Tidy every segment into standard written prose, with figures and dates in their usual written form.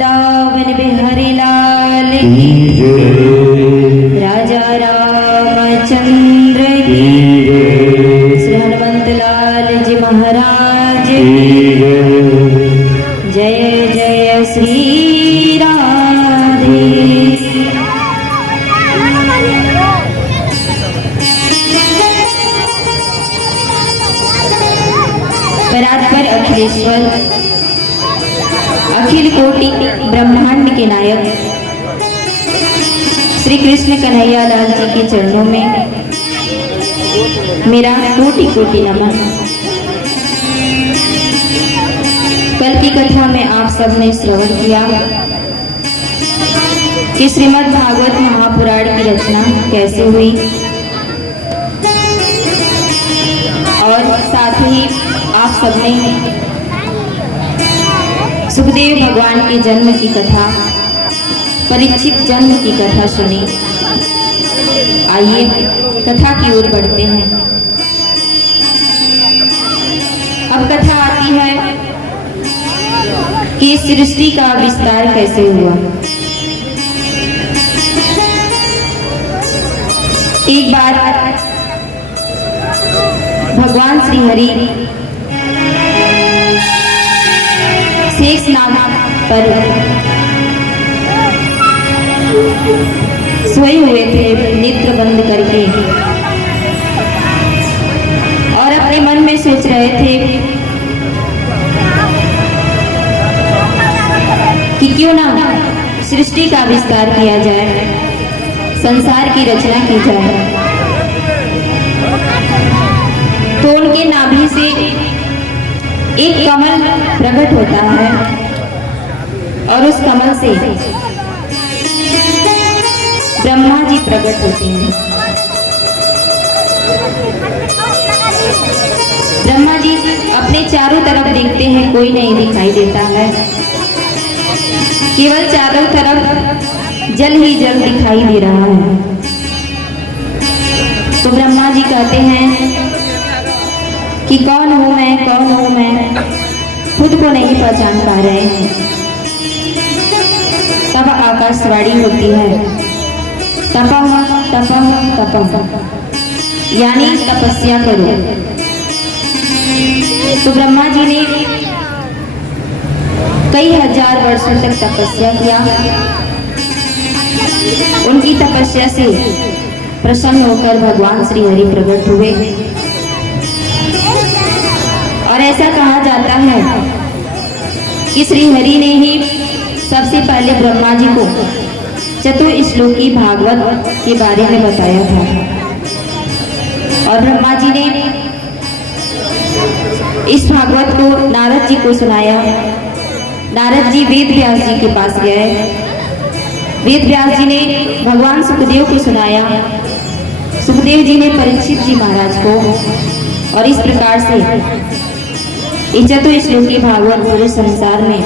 वृंदावन बिहारी लाल की राजा रामचंद्र की श्री हनुमंत लाल जी महाराज जय जय श्री राधे। परात्पर अखिलेश्वर अखिल कोटि ब्रह्मांड के नायक श्री कृष्ण कन्हैया लाल जी के चरणों में मेरा कोटि कोटि नमन। कल की कथा में आप सबने श्रवण किया कि श्रीमद् भागवत महापुराण की रचना कैसे हुई और साथ ही आप सबने सुखदेव भगवान के जन्म की कथा, परीक्षित जन्म की कथा सुनी। आइए कथा की ओर बढ़ते हैं। अब कथा आती है कि सृष्टि का विस्तार कैसे हुआ। एक बार भगवान श्री हरि शेष नाग पर सोए हुए थे नेत्र बंद करके और अपने मन में सोच रहे थे कि क्यों ना सृष्टि का विस्तार किया जाए, संसार की रचना की जाए। तो उनके नाभि से एक कमल प्रकट होता है और उस कमल से ब्रह्मा जी प्रकट होते हैं। ब्रह्मा जी अपने चारों तरफ देखते हैं, कोई नहीं दिखाई देता है, केवल चारों तरफ जल ही जल दिखाई दे रहा है। तो ब्रह्मा जी कहते हैं कि कौन हूं मैं, खुद को नहीं पहचान पा रहे हैं। तब आकाशवाणी होती है, तपः तपः तपः, यानी तपस्या करो। तो ब्रह्मा जी ने कई हजार वर्षों तक तपस्या किया। उनकी तपस्या से प्रसन्न होकर भगवान श्री हरि प्रकट हुए और ऐसा कहा जाता है कि श्री हरि ने ही सबसे पहले ब्रह्मा जी को चतुश्लोकी भागवत के बारे में बताया था और ब्रह्मा जी ने इस भागवत को नारद जी को सुनाया। नारद जी वेद व्यास जी के पास गए, वेद व्यास जी ने भगवान सुखदेव को सुनाया, सुखदेव जी ने परीक्षित जी महाराज को, और इस प्रकार से ये चतुश्लोकी भागवत पूरे संसार में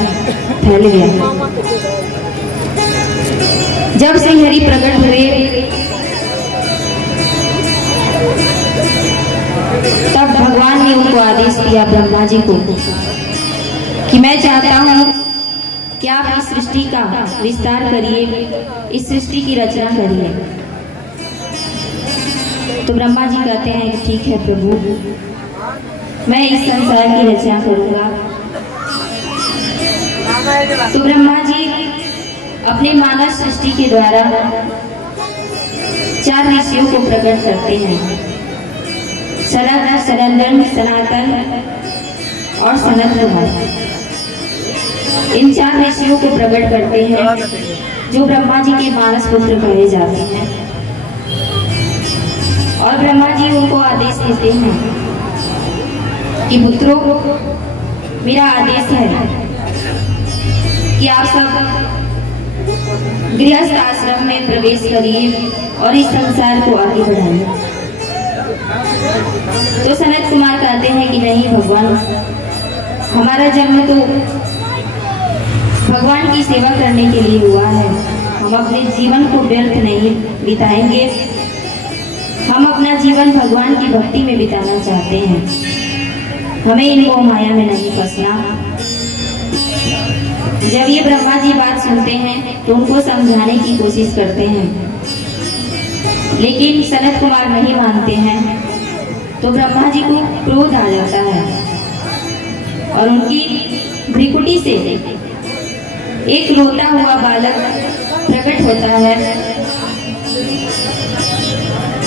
फैल गया। जब श्री हरि प्रकट हुए तब भगवान ने उनको आदेश दिया ब्रह्मा जी को कि मैं चाहता हूं कि आप इस सृष्टि का विस्तार करिए, इस सृष्टि की रचना करिए। तो ब्रह्मा जी कहते हैं कि ठीक है प्रभु, मैं इस संसार की रचना करूंगा। तो ब्रह्मा जी अपने मानव सृष्टि के द्वारा 4 ऋषियों को प्रकट करते हैं, सनक, सनंदन, सनातन और सनत कुमार। इन 4 ऋषियों को प्रकट करते हैं जो ब्रह्मा जी के मानस पुत्र कहे जाते हैं। और ब्रह्मा जी उनको आदेश देते हैं कि पुत्रों, मेरा आदेश है कि आप सब गृहस्थ आश्रम में प्रवेश करिए और इस संसार को आगे बढ़ाइए। तो सनत कुमार कहते हैं कि नहीं भगवान, हमारा जन्म तो भगवान की सेवा करने के लिए हुआ है। हम अपने जीवन को व्यर्थ नहीं बिताएंगे, हम अपना जीवन भगवान की भक्ति में बिताना चाहते हैं, हमें इन मोह माया में नहीं फंसना। जब ये ब्रह्मा जी बात सुनते हैं तो उनको समझाने की कोशिश करते हैं, लेकिन सनत कुमार नहीं मानते हैं। तो ब्रह्मा जी को क्रोध आ जाता है और उनकी भ्रिकुटी से एक रोता हुआ बालक प्रकट होता है,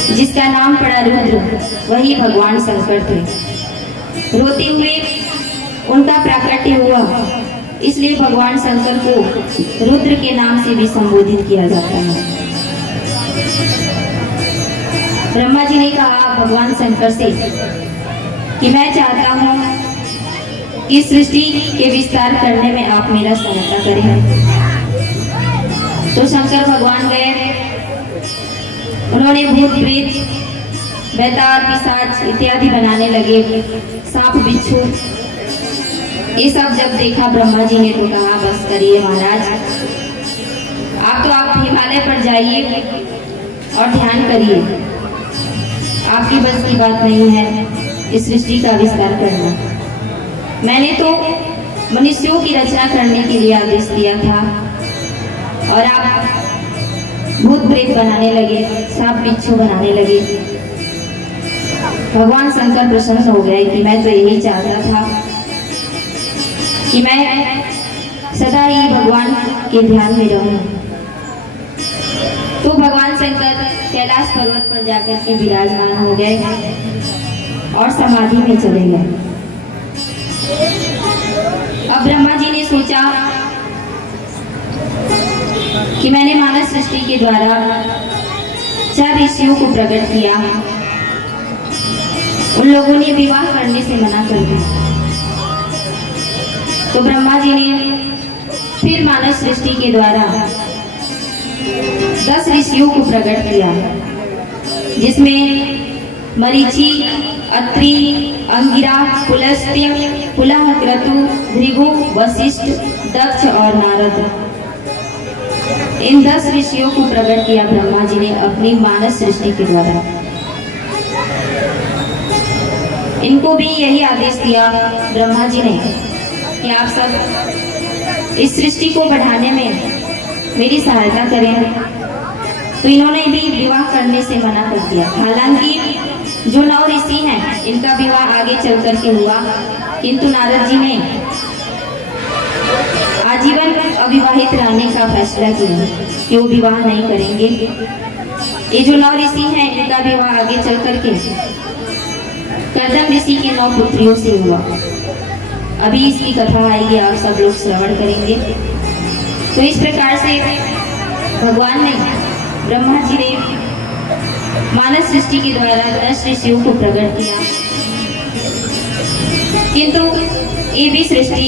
जिसका नाम पड़ा रुद्र। वही भगवान शंकर थे। रोते हुए उनका प्राकट्य हुआ, इसलिए भगवान शंकर को रुद्र के नाम से भी संबोधित किया जाता है। ब्रह्मा जी ने कहा भगवान शंकर से कि मैं चाहता हूं कि सृष्टि के विस्तार करने में आप मेरा सहायता करें। तो शंकर भगवान गए, उन्होंने भूत प्रेत बेताल पिशाच इत्यादि बनाने लगे, सांप बिच्छू। ये सब जब देखा ब्रह्मा जी ने तो कहा बस करिए महाराज, आप हिमालय पर जाइए और ध्यान करिए। आपकी बस की बात नहीं है इस सृष्टि का विस्तार करना। मैंने तो मनुष्यों की रचना करने के लिए आदेश दिया था और आप भूत प्रेत बनाने लगे, सांप बिच्छू बनाने लगे। भगवान शंकर प्रसन्न हो गए कि मैं तो यही चाहता था कि मैं सदा ही भगवान के ध्यान में रहूं। तो भगवान शंकर कैलाश पर्वत पर जाकर के विराजमान हो गए और समाधि में चले गए। अब ब्रह्मा जी ने सोचा कि मैंने मानव सृष्टि के द्वारा 4 ऋषियों को प्रकट किया, उन लोगों ने विवाह करने से मना कर दिया। तो ब्रह्मा जी ने फिर मानव सृष्टि के द्वारा 10 ऋषियों को प्रकट किया, जिसमें मरीचि, अत्रि, अंगिरा, पुलस्त्य, पुलह, क्रतु, भृगु, वशिष्ठ, दक्ष और नारद। इन 10 ऋषियों को प्रकट किया ब्रह्मा जी ने अपनी मानव सृष्टि के द्वारा। इनको भी यही आदेश दिया ब्रह्मा जी ने कि आप सब इस सृष्टि को बढ़ाने में मेरी सहायता करें। तो इन्होंने भी विवाह करने से मना कर दिया। हालांकि जो 9 ऋषि हैं इनका विवाह आगे चल करके हुआ, किंतु नारद जी ने आजीवन अविवाहित रहने का फैसला किया कि वो विवाह नहीं करेंगे। ये जो 9 ऋषि हैं इनका विवाह आगे चल करके कर्दम ऋषि के 9 पुत्रियों से हुआ। अभी इसकी कथा आएगी, आप सब लोग श्रवण करेंगे। तो इस प्रकार से भगवान ने, ब्रह्मा जी ने मानव सृष्टि के द्वारा 10 ऋषियों को प्रकट किया, किंतु ये भी सृष्टि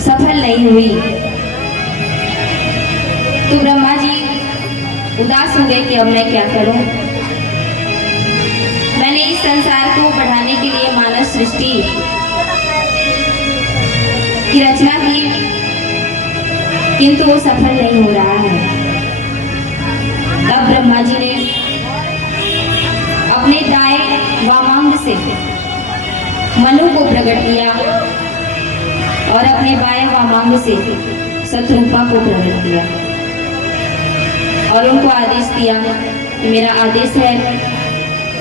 सफल नहीं हुई। तो ब्रह्मा जी उदास हो गए कि अब मैं क्या करूं। मैंने इस संसार को बढ़ाने के लिए मानव सृष्टि की रचना की, किंतु वो सफल नहीं हो रहा है। तब ब्रह्मा जी ने अपने दाएं वामांग से मनु को प्रकट किया और अपने बाएं वामांग से शत्रुपा को प्रकट किया और उनको आदेश दिया कि मेरा आदेश है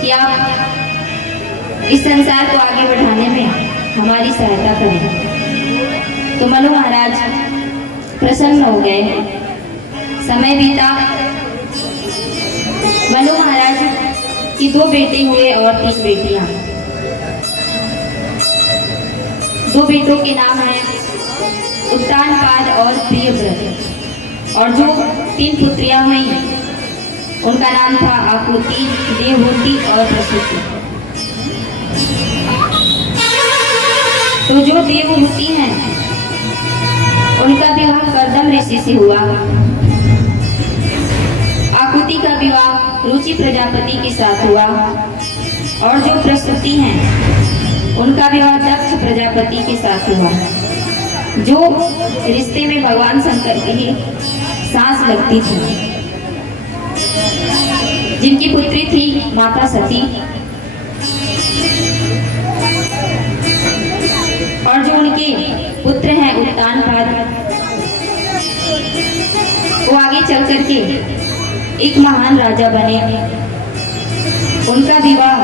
कि आप इस संसार को आगे बढ़ाने में हमारी सहायता करें। तो मनु महाराज प्रसन्न हो गए। समय बीता, मनु महाराज की 2 बेटे हुए और 3 बेटियां। 2 बेटों के नाम हैं उत्तानपाद और प्रियव्रत, और जो 3 पुत्रियां हुई उनका नाम था आकृति, देवहूति और प्रसूति। तो जो देवहूति हैं उनका विवाह कर्दम ऋषि से हुआ। आकृति का विवाह रुचि प्रजापति के साथ हुआ और जो प्रसूति हैं उनका विवाह दक्ष प्रजापति के साथ हुआ, जो रिश्ते में भगवान शंकर की ही सांस लगती थी, जिनकी पुत्री थी माता सती। और जो उनके पुत्र हैं उत्तानपाद, वो आगे चल करके एक महान राजा बने। उनका विवाह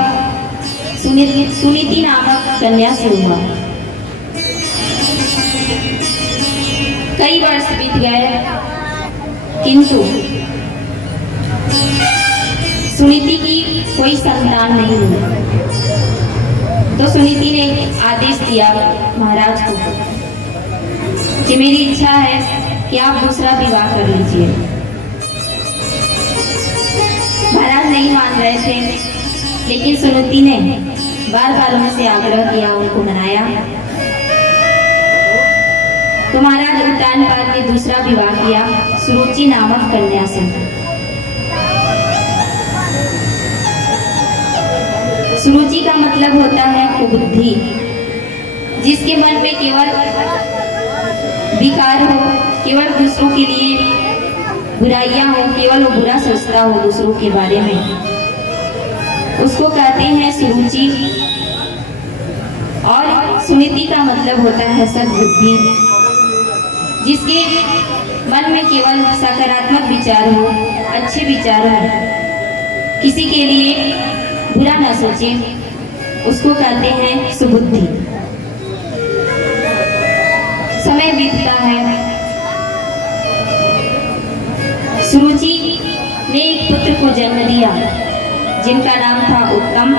सुनीति नामक कन्या से हुआ। कई वर्ष बीत गए, किंतु सुनीति की कोई संतान नहीं हुई। तो सुनीति ने आदेश दिया महाराज को कि मेरी इच्छा है कि आप दूसरा विवाह कर लीजिए। महाराज नहीं मान रहे थे, लेकिन सुनीति ने बार बार उनसे आग्रह किया, उनको मनाया। तो महाराज उत्तानपाद ने दूसरा विवाह किया सुरुचि नामक कन्या से। सुरुचि का मतलब होता है कुबुद्धि, जिसके मन में केवल विकार हो, केवल दूसरों के लिए बुराइयां हो, केवल वो बुरा सोचता हो दूसरों के बारे में, उसको कहते हैं सुरुचि। और सुनीति का मतलब होता है सद्बुद्धि, जिसके मन में केवल सकारात्मक विचार हो, अच्छे विचार हो, किसी के लिए बुरा ना सोचे, उसको कहते हैं सुबुद्धि। समय बीतता है, सुरुचि ने एक पुत्र को जन्म दिया जिनका नाम था उत्तम।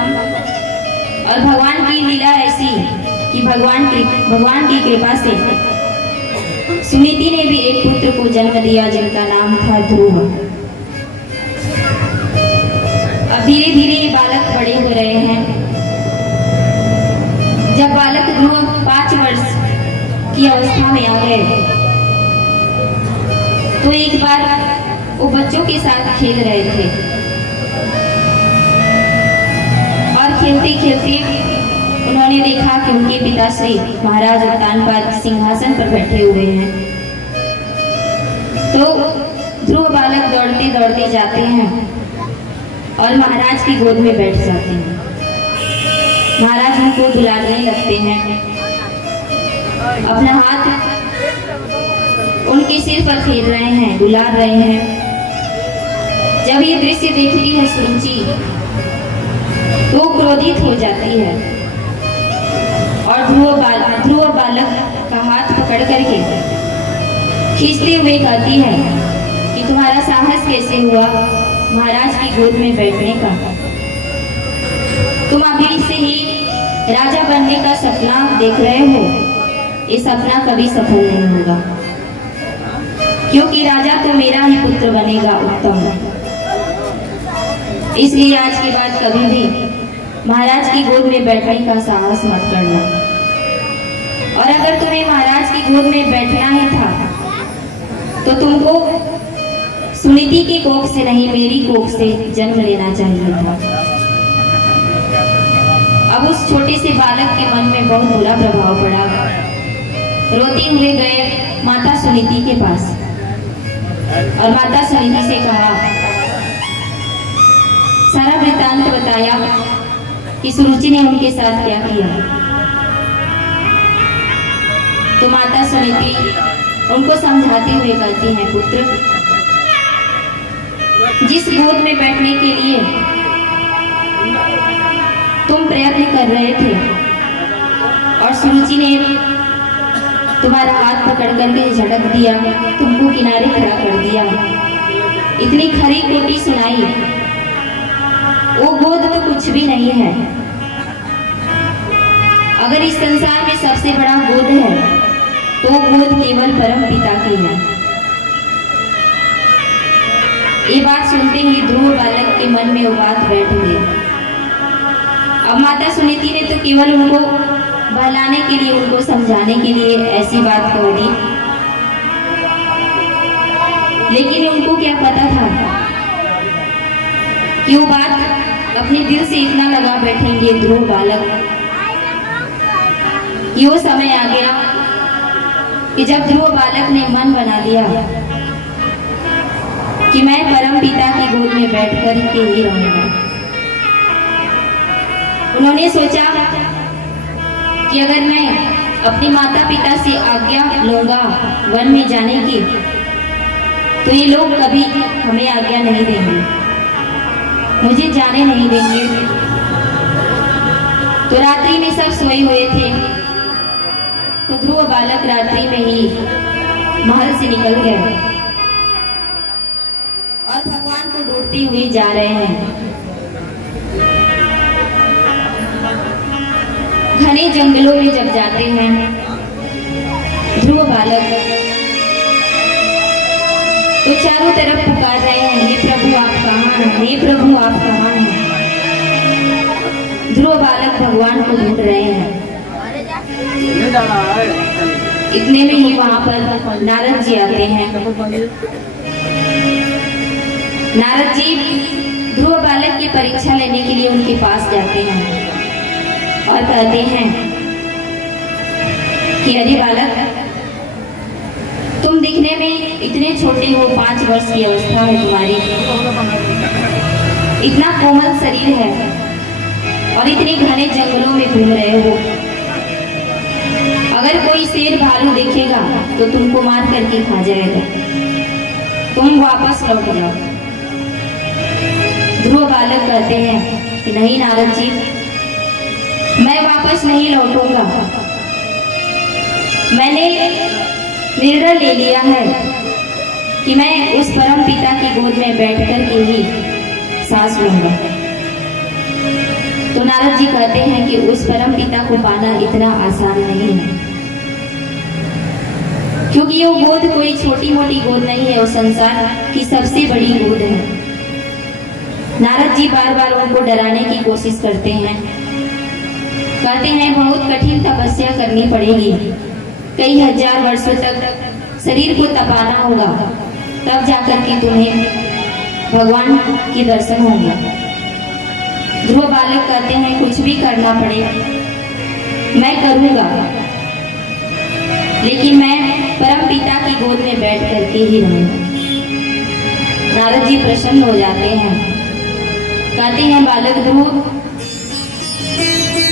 और भगवान की लीला ऐसी कि भगवान की कृपा से सुनीति ने भी एक पुत्र को जन्म दिया जिनका नाम था ध्रुव। अब धीरे धीरे ये बालक बड़े हो रहे हैं। जब बालक ध्रुव 5 वर्ष की अवस्था में आ गए, तो एक बार वो बच्चों के साथ खेल रहे थे और खेलते खेलते उन्होंने देखा कि उनके पिताश्री महाराज उत्तानपाद सिंहासन पर बैठे हुए हैं। तो ध्रुव बालक दौड़ते दौड़ते जाते हैं और महाराज की गोद में बैठ जाते हैं। महाराज उनको बुलाने लगते हैं, अपना हाथ उनके सिर पर फेर रहे हैं, बुला रहे हैं। जब ये दृश्य देखती है सुरुचि, तो क्रोधित हो जाती है और ध्रुव बालक का हाथ पकड़ करके खींचते हुए कहती है कि तुम्हारा साहस कैसे हुआ महाराज की गोद में बैठने का? तुम अभी से ही राजा बनने का सपना देख रहे हो, ये सपना कभी सफल नहीं होगा, क्योंकि राजा तो मेरा ही पुत्र बनेगा उत्तम। इसलिए आज के बाद कभी भी महाराज की गोद में बैठने का साहस मत करना। और अगर तुम्हें महाराज की गोद में बैठना ही था, तो तुमको सुनीति की कोख से नहीं, मेरी कोख से जन्म लेना चाहिए था। अब उस छोटे से बालक के मन में बहुत बुरा प्रभाव पड़ा। रोते हुए गए माता सुनीति के पास और माता सुनीति से कहा, सारा वृत्तांत बताया कि सुरुचि ने उनके साथ क्या किया। तो माता सुनीति उनको समझाते हुए कहती हैं, पुत्र, जिस गोद में बैठने के लिए तुम प्रयत्न कर रहे थे और सुरुचि ने तुम्हारा हाथ पकड़ करके झटक दिया, तुमको किनारे खड़ा कर दिया, इतनी खरी खोटी सुनाई, वो गोद तो कुछ भी नहीं है। अगर इस संसार में सबसे बड़ा गोद है, तो गोद केवल परम पिता की है। ये बात सुनते ही ध्रुव बालक के मन में वो बात बैठ गई। अब माता सुनीति ने तो केवल उनको बहलाने के लिए, उनको समझाने के लिए ऐसी बात कह दी, लेकिन उनको क्या पता था कि वो बात अपने दिल से इतना लगा बैठेंगे ध्रुव बालक कि वो समय आ गया कि जब ध्रुव बालक ने मन बना लिया कि मैं परम पिता की गोद में बैठकर के ही रहूंगा। उन्होंने सोचा कि अगर मैं अपने माता पिता से आज्ञा लूंगा वन में जाने की, तो ये लोग कभी हमें आज्ञा नहीं देंगे, मुझे जाने नहीं देंगे। तो रात्रि में सब सोए हुए थे, तो ध्रुव बालक रात्रि में ही महल से निकल गए और भगवान को ढूंढते हुए जा रहे हैं। घने जंगलों में जब जाते हैं ध्रुव बालक, तो चारों तरफ पुकार रहे हैं, हे प्रभु आप कहाँ हैं, हे प्रभु आप कहाँ हैं। ध्रुव बालक भगवान को ढूंढ रहे हैं। इतने में ही वहां पर नारद जी आते हैं। नारद जी ध्रुव बालक की परीक्षा लेने के लिए उनके पास जाते हैं और कहते हैं कि अरे बालक, तुम दिखने में इतने छोटे हो, 5 वर्ष की अवस्था है तुम्हारी, इतना कोमल शरीर है और इतने घने जंगलों में घूम रहे हो। अगर कोई शेर भालू देखेगा तो तुमको मार करके खा जाएगा, तुम वापस लौट जाओ। ध्रुव बालक कहते हैं कि नहीं नारद जी, मैं वापस नहीं लौटूंगा। मैंने निर्णय ले लिया है कि मैं उस परम पिता की गोद में बैठकर के ही सांस लूंगा। तो नारद जी कहते हैं कि उस परम पिता को पाना इतना आसान नहीं है, क्योंकि वो गोद कोई छोटी मोटी गोद नहीं है, वो संसार की सबसे बड़ी गोद है। नारद जी बार बार उनको डराने की कोशिश करते हैं, कहते हैं बहुत कठिन तपस्या करनी पड़ेगी, कई हजार वर्षों तक शरीर को तपाना होगा, तब जाकर के तुम्हें भगवान के दर्शन होंगे। ध्रुव बालक कहते हैं कुछ भी करना पड़े मैं करूंगा, लेकिन मैं परम पिता की गोद में बैठ करके ही रहूंगा। नारद जी प्रसन्न हो जाते हैं, कहते हैं बालक ध्रुव,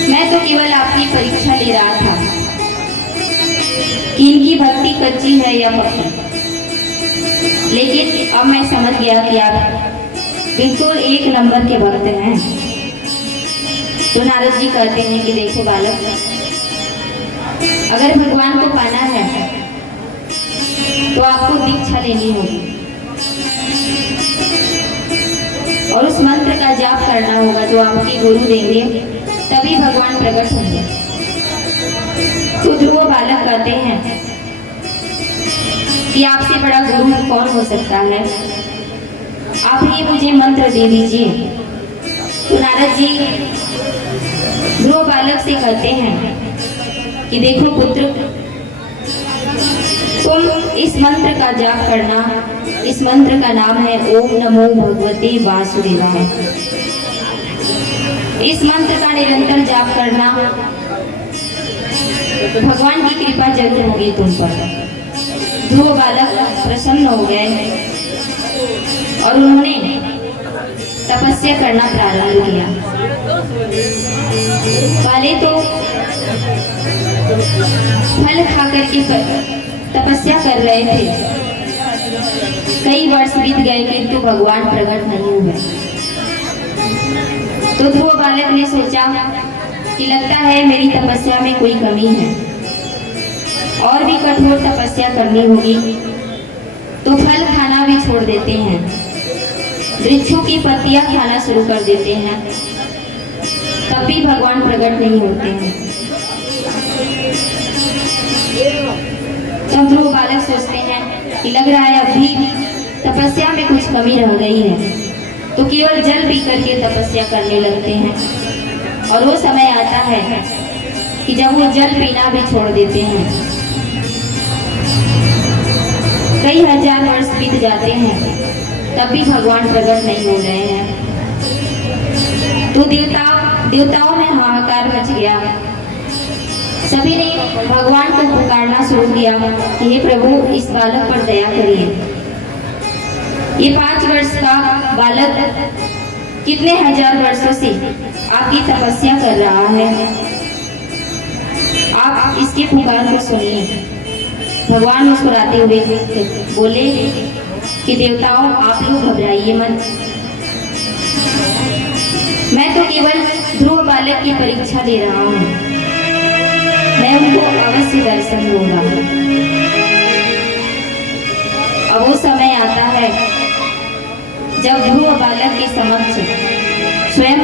मैं तो केवल आपकी परीक्षा ले रहा था कि इनकी भक्ति कच्ची है या पक्की, लेकिन अब मैं समझ गया कि आप बिल्कुल 1 नंबर के भक्त हैं। तो नारद जी कहते हैं कि देखो बालक, अगर भगवान को पाना है तो आपको दीक्षा लेनी होगी और उस मंत्र का जाप करना होगा जो आपके गुरु देंगे, तभी भगवान प्रकट होंगे। तो ध्रुव बालक कहते हैं कि आपसे बड़ा गुरु कौन हो सकता है, आप ही मुझे मंत्र दे दीजिए। तो नारद जी ध्रुव बालक से कहते हैं कि देखो पुत्र, तुम इस मंत्र का जाप करना। इस मंत्र का नाम है ओम नमो भगवते वासुदेवाय। इस मंत्र का निरंतर जाप करना, भगवान की कृपा जरूर होगी तुम पर। ध्रुव बालक प्रसन्न हो गए और उन्होंने तपस्या करना प्रारंभ किया। पहले तो फल खाकर के तपस्या कर रहे थे, कई वर्ष बीत गए किंतु भगवान प्रकट नहीं हुए। तो ध्रुव बालक ने सोचा कि लगता है मेरी तपस्या में कोई कमी है, और भी कठोर तपस्या करनी होगी। तो फल खाना भी छोड़ देते हैं, वृक्षों की पत्तियां खाना शुरू कर देते हैं, तब भी भगवान प्रकट नहीं होते हैं। तब ध्रुव बालक सोचते हैं कि लग रहा है अभी तपस्या में कुछ कमी रह गई है, तो केवल जल पी करके तपस्या करने लगते हैं। और वो समय आता है कि जब वो जल पीना भी छोड़ देते हैं। कई हजार वर्ष बीत जाते हैं, तब भी भगवान प्रकट नहीं हो रहे हैं। तो देवताओं में हाहाकार मच गया। सभी ने भगवान को पुकारना शुरू किया कि हे प्रभु, इस बालक पर दया करिए। ये 5 वर्ष का बालक कितने हजार वर्षों से आपकी तपस्या कर रहा है, आप आप इसके पुकार को सुनिए। भगवान मुस्कुराते हुए बोले कि देवताओं, आप लोग घबराइए मत। मैं तो केवल ध्रुव बालक की परीक्षा दे रहा हूँ। मैं उनको अवश्य दर्शन दूंगा। अब वो समय आता है जब ध्रुव बालक के समक्ष स्वयं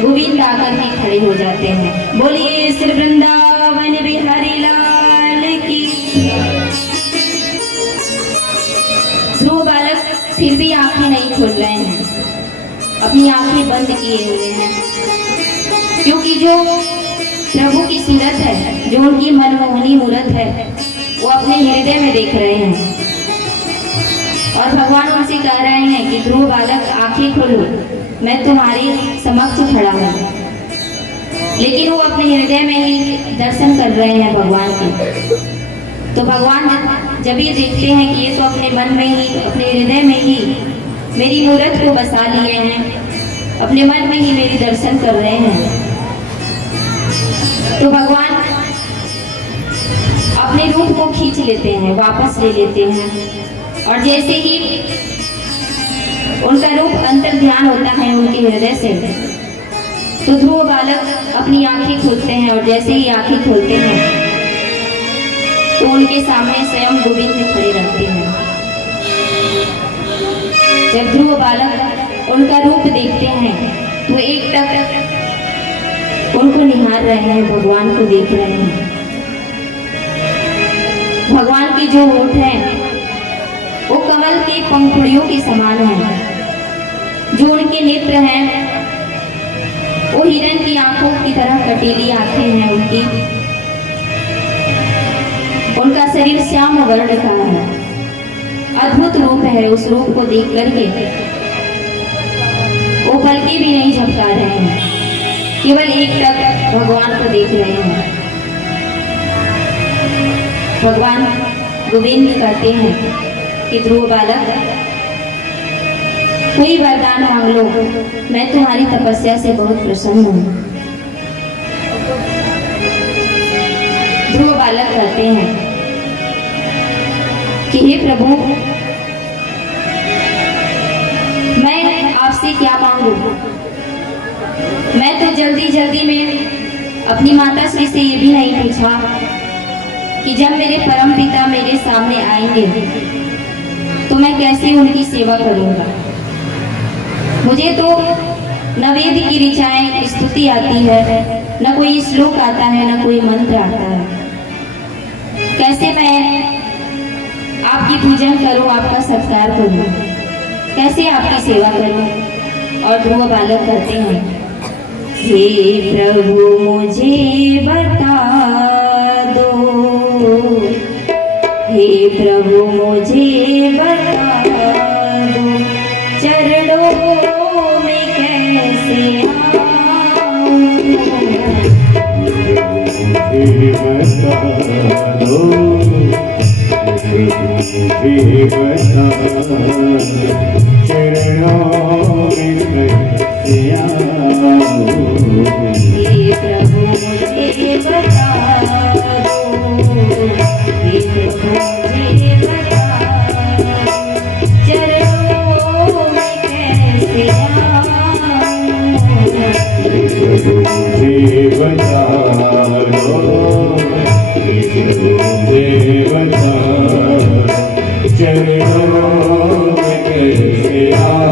गोविंद आकर के खड़े हो जाते हैं। बोलिए श्री वृंदावन बिहारी लाल की। ध्रुव बालक फिर भी आंखें नहीं खोल रहे हैं, अपनी आंखें बंद किए हुए हैं, क्योंकि जो प्रभु की सूरत है, जो उनकी मनमोहनी मूरत है, वो अपने हृदय में देख रहे हैं। और भगवान उनसे कह रहे हैं कि ध्रुव बालक आंखें खोलो, मैं तुम्हारे समक्ष खड़ा हूँ। लेकिन वो अपने हृदय में ही दर्शन कर रहे हैं भगवान के। तो भगवान जब ये देखते हैं कि ये तो अपने मन में ही, अपने हृदय में ही मेरी मूरत को बसा लिए हैं, अपने मन में ही मेरी दर्शन कर रहे हैं, तो भगवान अपने रूप को खींच लेते हैं, वापस ले लेते हैं। और जैसे ही उनका रूप अंतर ध्यान होता है उनके हृदय से, तो ध्रुव बालक अपनी आंखें खोलते हैं। और जैसे ही आंखें खोलते हैं तो उनके सामने स्वयं गोविंद खड़े रहते हैं। जब ध्रुव बालक उनका रूप देखते हैं तो एक टक उनको निहार रहे हैं, भगवान को देख रहे हैं। भगवान के जो होठ हैं वो कमल के पंखुड़ियों के समान हैं। जो उनके नेत्र हैं वो हिरण की आंखों की तरह कटीली आंखें हैं उनकी। उनका शरीर श्याम वर्ण का है, अद्भुत रूप है। उस रूप को देख करके वो पलके भी नहीं झपका रहे हैं, केवल एक टक भगवान को देख रहे हैं। भगवान गोविंद कहते हैं कि ध्रुव बालक, कोई वरदान मांग लो, मैं तुम्हारी तपस्या से बहुत प्रसन्न हूँ। ध्रुव बालक कहते हैं कि हे प्रभु, मैं आपसे क्या मांगू। मैं तो जल्दी जल्दी में अपनी माता श्री से ये भी नहीं पूछा कि जब मेरे परम पिता मेरे सामने आएंगे तो मैं कैसे उनकी सेवा करूंगा। मुझे तो न वेद की ऋचाएं स्तुति आती है, न कोई श्लोक आता है, न कोई मंत्र आता है। कैसे मैं आपकी पूजन करूं, आपका सत्कार करूं, कैसे आपकी सेवा करूं। और ध्रुव बालक कहते हैं, हे प्रभु मुझे बता दो, हे प्रभु मुझे बता दो, चरणों में कैसे आऊं। मुझे बता दो, मुझे बता दो, चरणों में कैसे आऊं। हे प्रभु मुझे बता दो, हे प्रभु मुझे बता दो, चरणों में कैसे आऊं। मुझे बता दो, मुझे बता दो, चरणों में कैसे आऊं।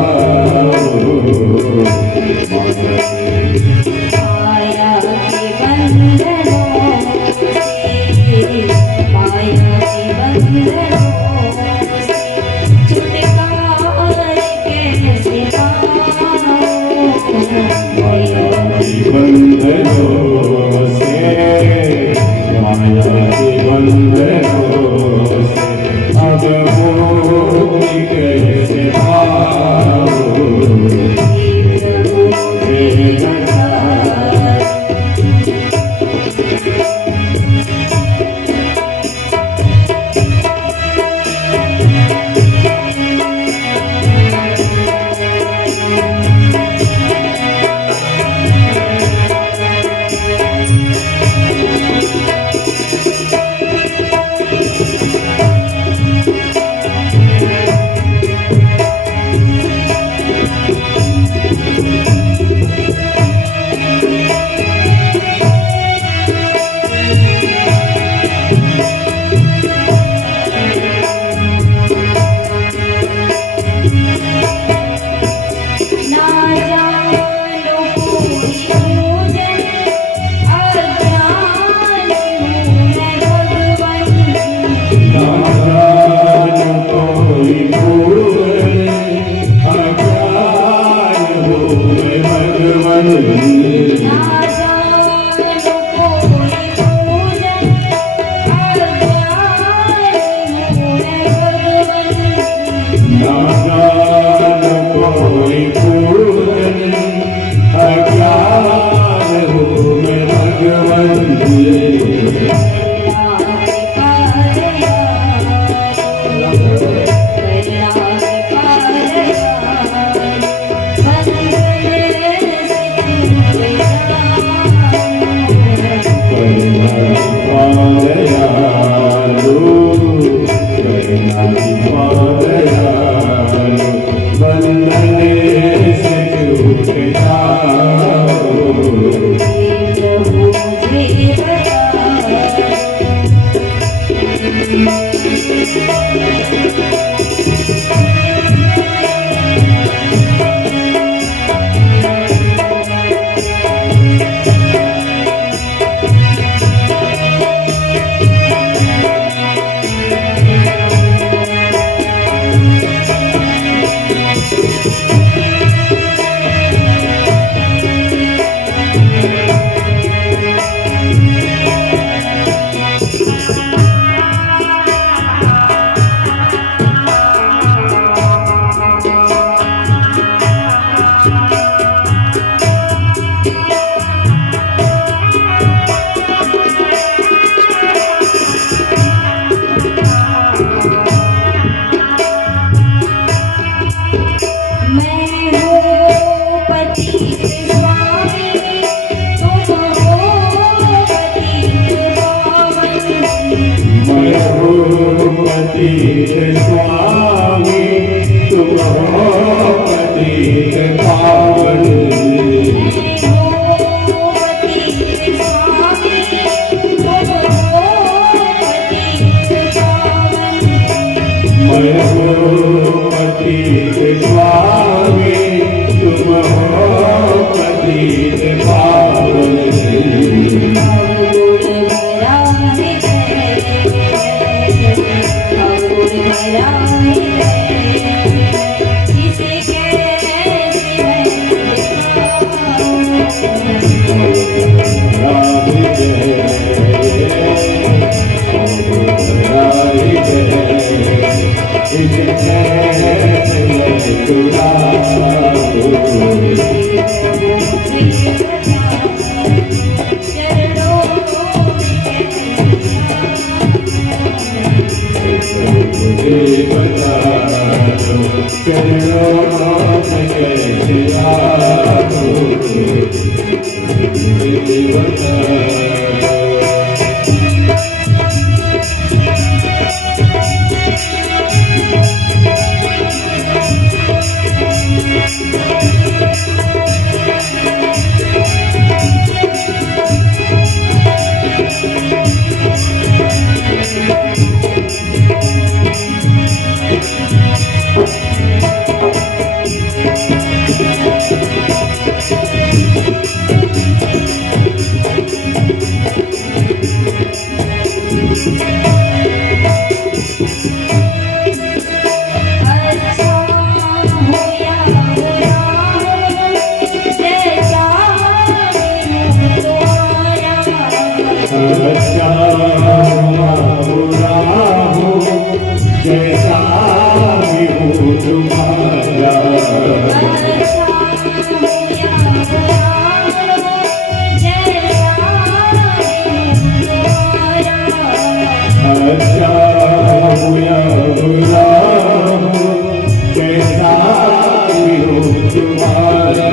माया के बंधनों से, माया के बंधनों से छुटकारा कैसे पाऊं। माया के बंधनों से, माया के बंधनों से अब मुक्ति कैसे पाऊं। मुझे बता पतित स्वामी तुम हो पतित पावन मैं हो पतित स्वामी तुम हो पतित पावन जैसा भी हूँ तुम्हारा अच्छा हूँ या बुरा हूँ जैसा भी हूँ तुम्हारा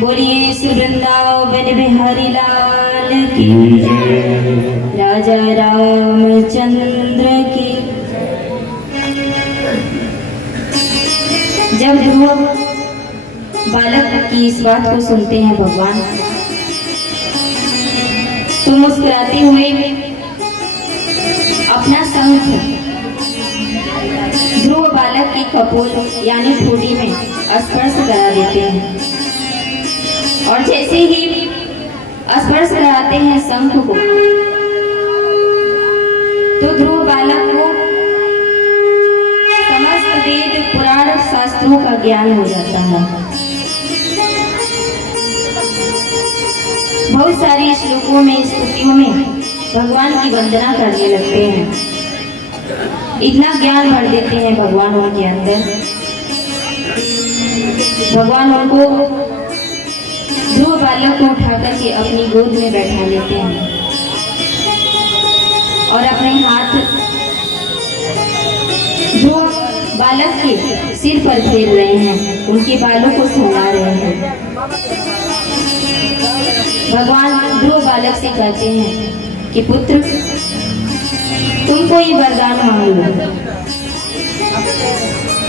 बोलिए श्री वृंदावन बिहारी लाल की राजा रामचंद्र की। जब ध्रुव बालक की इस बात को सुनते हैं भगवान तो मुस्कुराते हुए अपना शंख ध्रुव बालक के कपोल यानी ठोड़ी में स्पर्श करा देते हैं और जैसे ही स्पर्श कराते हैं शंख को तो ध्रुव बालक को समस्त वेद पुराण शास्त्रों का ज्ञान हो जाता है। बहुत सारे श्लोकों में स्तुतियों में भगवान की वंदना करने लगते हैं। इतना ज्ञान भर देते हैं भगवान उनके अंदर। भगवान उनको ध्रुव बालक को उठाकर के अपनी गोद में बैठा लेते हैं और अपने हाथ ध्रुव बालक के सिर पर फेर रहे हैं, उनके बालों को सहला रहे हैं। भगवान ध्रुव बालक से कहते हैं कि पुत्र तुम कोई वरदान मांग लो।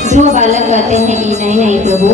ध्रुव बालक कहते हैं कि नहीं नहीं प्रभु,